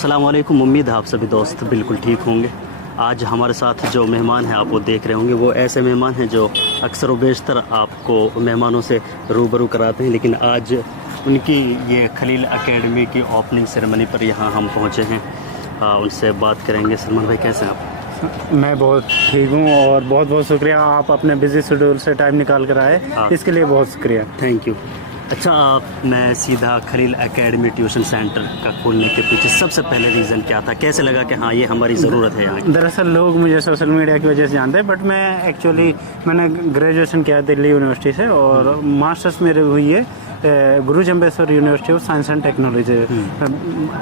अस्सलाम वालेकुम। उम्मीद है आप सभी दोस्त बिल्कुल ठीक होंगे। आज हमारे साथ जो मेहमान हैं आप वो देख रहे होंगे, वो ऐसे मेहमान हैं जो अक्सर व बेशतर आपको मेहमानों से रूबरू कराते हैं, लेकिन आज उनकी ये खलील एकेडमी की ओपनिंग सेरेमनी पर यहाँ हम पहुँचे हैं। उनसे बात करेंगे। सलमान भाई, कैसे हैं आप? मैं बहुत ठीक हूँ और बहुत बहुत शुक्रिया, आप अपने बिजी शेड्यूल से टाइम निकाल कर आए, इसके लिए बहुत शुक्रिया। Thank you. अच्छा, मैं सीधा खलील एकेडमी ट्यूशन सेंटर का खोलने के पीछे सबसे पहले रीज़न क्या था? कैसे लगा कि हाँ ये हमारी ज़रूरत है यहाँ की? दरअसल लोग मुझे सोशल मीडिया की वजह से जानते हैं, बट मैंने ग्रेजुएशन किया दिल्ली यूनिवर्सिटी से और मास्टर्स मेरे हुई है गुरु Jambheshwar university of science and technology.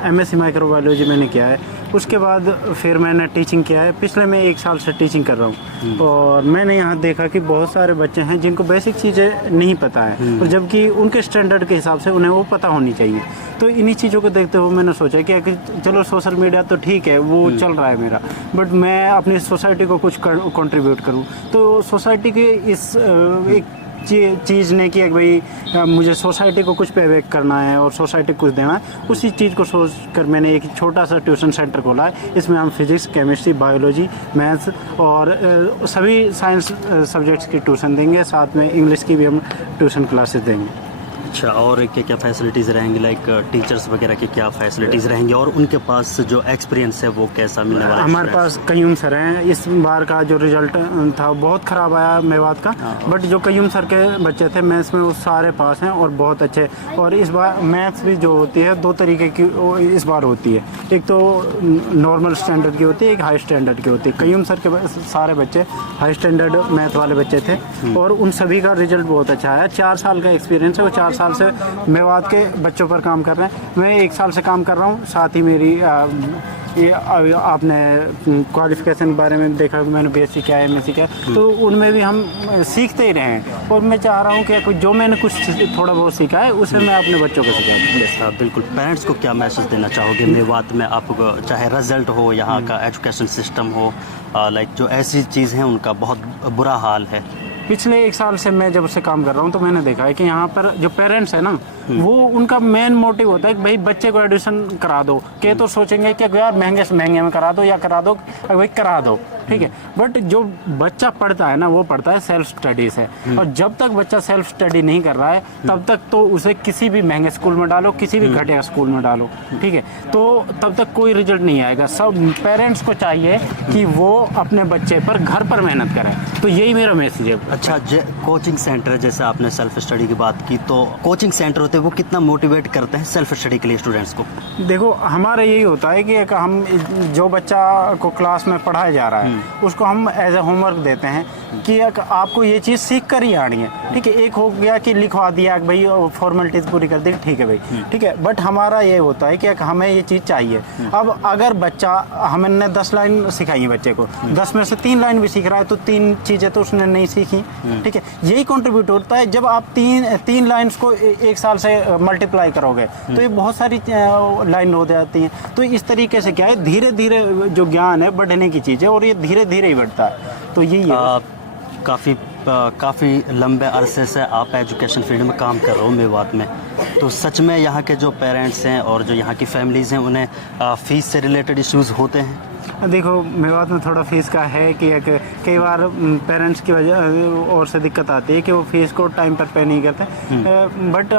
MSc microbiology मैंने किया है। उसके बाद फिर मैंने टीचिंग किया है। पिछले मैं 1 साल से टीचिंग कर रहा हूँ और मैंने यहाँ देखा कि बहुत सारे बच्चे हैं जिनको बेसिक चीज़ें नहीं पता है, और जबकि उनके स्टैंडर्ड के हिसाब से उन्हें वो पता होनी चाहिए। तो इन्हीं चीज़ों को देखते हुए मैंने सोचा कि चलो सोशल मीडिया तो ठीक है, वो चल रहा है मेरा, बट मैं अपनी सोसाइटी को कुछ कंट्रीब्यूट करूँ। तो सोसाइटी के इस एक चीज़ ने कि भाई मुझे सोसाइटी को कुछ पे बैक करना है और सोसाइटी को कुछ देना है, उसी चीज़ को सोच कर मैंने एक छोटा सा ट्यूशन सेंटर खोला है। इसमें हम फिजिक्स, केमिस्ट्री, बायोलॉजी, मैथ्स और सभी साइंस सब्जेक्ट्स की ट्यूशन देंगे, साथ में इंग्लिश की भी हम ट्यूशन क्लासेस देंगे। अच्छा, और क्या क्या फैसिलिटीज़ रहेंगी, लाइक टीचर्स वगैरह की क्या फैसिलिटीज़ रहेंगी, और उनके पास जो एक्सपीरियंस है वो कैसा मिलने वाला है? हमारे पास कयूम सर हैं। इस बार का जो रिजल्ट था बहुत ख़राब आया मेवात का, बट जो कयूम सर के बच्चे थे मैथ्स में वो सारे पास हैं और बहुत अच्छे। और इस बार मैथ्स भी जो होती है 2 तरीके की इस बार होती है, एक तो नॉर्मल स्टैंडर्ड की होती है, एक हाई स्टैंडर्ड की होती है। कयूम सर के सारे बच्चे हाई स्टैंडर्ड मैथ वाले बच्चे थे और उन सभी का रिजल्ट बहुत अच्छा आया। 4 साल का एक्सपीरियंस है, वो 4 साल से मेवात के बच्चों पर काम कर रहे हैं। मैं 1 साल से काम कर रहा हूँ। साथ ही मेरी ये आपने क्वालिफिकेशन के बारे में देखा, मैंने बीएससी किया है, एमएससी किया, तो उनमें भी हम सीखते ही रहे हैं। और मैं चाह रहा हूँ कि जो मैंने कुछ थोड़ा बहुत सीखा है उसे मैं अपने बच्चों को सिखाऊँ। बिल्कुल। पेरेंट्स को क्या मैसेज देना चाहोगे मेवात में? आपको चाहे रिजल्ट हो, यहाँ का एजुकेशन सिस्टम हो, लाइक जो ऐसी चीज़ हैं उनका बहुत बुरा हाल है। पिछले 1 साल से मैं जब से काम कर रहा हूँ तो मैंने देखा है कि यहाँ पर जो पेरेंट्स है ना, वो उनका मेन मोटिव होता है कि भाई बच्चे को एडमिशन करा दो। के तो सोचेंगे कि यार महंगे से महंगे में करा दो या करा दो, भाई करा दो, ठीक है। बट जो बच्चा पढ़ता है ना, वो पढ़ता है सेल्फ स्टडी से, और जब तक बच्चा सेल्फ स्टडी नहीं कर रहा है तब तक तो उसे किसी भी महंगे स्कूल में डालो, किसी भी घटिया स्कूल में डालो, ठीक है, तो तब तक कोई रिजल्ट नहीं आएगा। सब पेरेंट्स को चाहिए कि वो अपने बच्चे पर घर पर मेहनत करें। तो यही मेरा मैसेज है। अच्छा, कोचिंग सेंटर, जैसे आपने सेल्फ स्टडी की बात की, तो कोचिंग सेंटर होते हैं वो कितना मोटिवेट करते हैं सेल्फ स्टडी के लिए स्टूडेंट्स को? देखो, हमारा यही होता है कि हम जो बच्चा को क्लास में पढ़ाया जा रहा है उसको हम एज ए होमवर्क देते हैं कि आपको ये चीज़ सीख कर ही आनी है, ठीक है। एक हो गया कि लिखवा दिया भाई, फॉर्मेलिटीज़ पूरी कर दी, ठीक है भाई, ठीक है। बट हमारा ये होता है कि हमें ये चीज़ चाहिए। अब अगर बच्चा, हमने 10 लाइन सिखाई है बच्चे को, 10 में से 3 लाइन भी सीख रहा है तो 3 चीज़ें तो उसने नहीं सीखी, ठीक है। यही कंट्रीब्यूट होता है। जब आप 3 लाइन्स को 1 साल से मल्टीप्लाई करोगे तो ये बहुत सारी लाइन हो जाती हैं। तो इस तरीके से क्या है, धीरे धीरे जो ज्ञान है बढ़ने की चीज़ है और ये धीरे धीरे ही बढ़ता है। तो यही है। काफ़ी लंबे अरसे से आप एजुकेशन फील्ड में काम कर रहे हो मेवात में, तो सच में यहाँ के जो पेरेंट्स हैं और जो यहाँ की फैमिलीज़ हैं उन्हें फ़ीस से रिलेटेड इश्यूज़ होते हैं? देखो, मेवात में थोड़ा फीस का है कि कई बार पेरेंट्स की वजह और से दिक्कत आती है कि वो फीस को टाइम पर पे नहीं करते, बट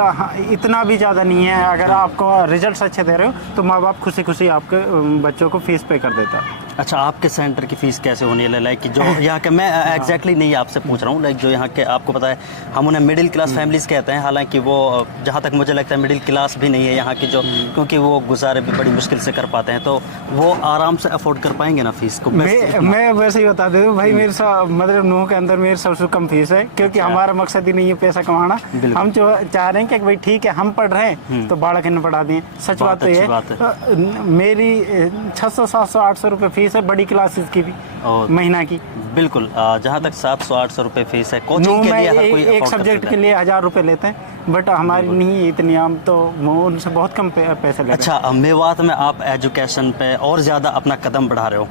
इतना भी ज़्यादा नहीं है। अगर आपको रिजल्ट्स अच्छे दे रहे हो तो माँ बाप खुशी खुशी आपके बच्चों को फीस पे कर देता है। अच्छा, आपके सेंटर की फ़ीस कैसे होनी है? लाइक जो यहाँ के, मैं एग्जैक्टली नहीं आपसे पूछ रहा हूँ, लाइक जो यहाँ के, आपको पता है हम उन्हें मिडिल क्लास फैमिलीज़ कहते हैं, हालांकि वो जहाँ तक मुझे लगता है मिडिल क्लास भी नहीं है यहाँ की, जो क्योंकि वो गुजारे भी बड़ी मुश्किल से कर पाते हैं, तो वो आराम से अफोर्ड कर पाएंगे ना फीस को? मैं वैसे ही बता देता हूँ भाई, मेरे मतलब नूह के अंदर मेरी सबसे कम फीस है, क्योंकि हमारा मकसद ही नहीं है पैसा कमाना। हम जो चाह रहे हैं कि भाई ठीक है, हम पढ़ रहे हैं तो बालक ने पढ़ा दिए। सच बात तो ये मेरी 600, 700, 800 रुपये फीस है बड़ी क्लासेस की भी महीना की। बिल्कुल, जहाँ तक 700-800 रुपये फीस है कोचिंग के लिए, हर कोई एक सब्जेक्ट के लिए 1000 रुपये लेते हैं, बट हमारी नहीं इतनी, हम तो उनसे बहुत कम पैसे लेते हैं। अच्छा, मेवात में आप एजुकेशन पे और ज़्यादा अपना कदम बढ़ा रहे हो,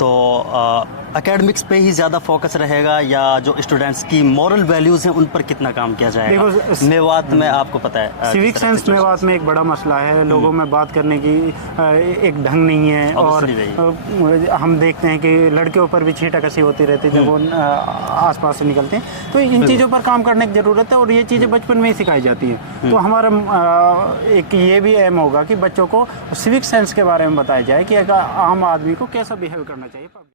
तो एकेडमिक्स पे ही ज़्यादा फोकस रहेगा या जो स्टूडेंट्स की मॉरल वैल्यूज़ हैं उन पर कितना काम किया जाएगा? देखो, मेवात में आपको पता है सिविक सेंस मेवात में एक बड़ा मसला है, लोगों में बात करने की एक ढंग नहीं है। और हम देखते हैं कि लड़कियों पर भी छींटाकशी होती रहती है जब वो आसपास से निकलते हैं। तो इन चीज़ों पर काम करने की ज़रूरत है और ये चीज़ें बचपन में ही सिखाई जाती हैं। तो हमारा एक ये भी एम होगा कि बच्चों को सिविक सेंस के बारे में बताया जाए कि एक आम आदमी को कैसा बिहेव करना चाहिए।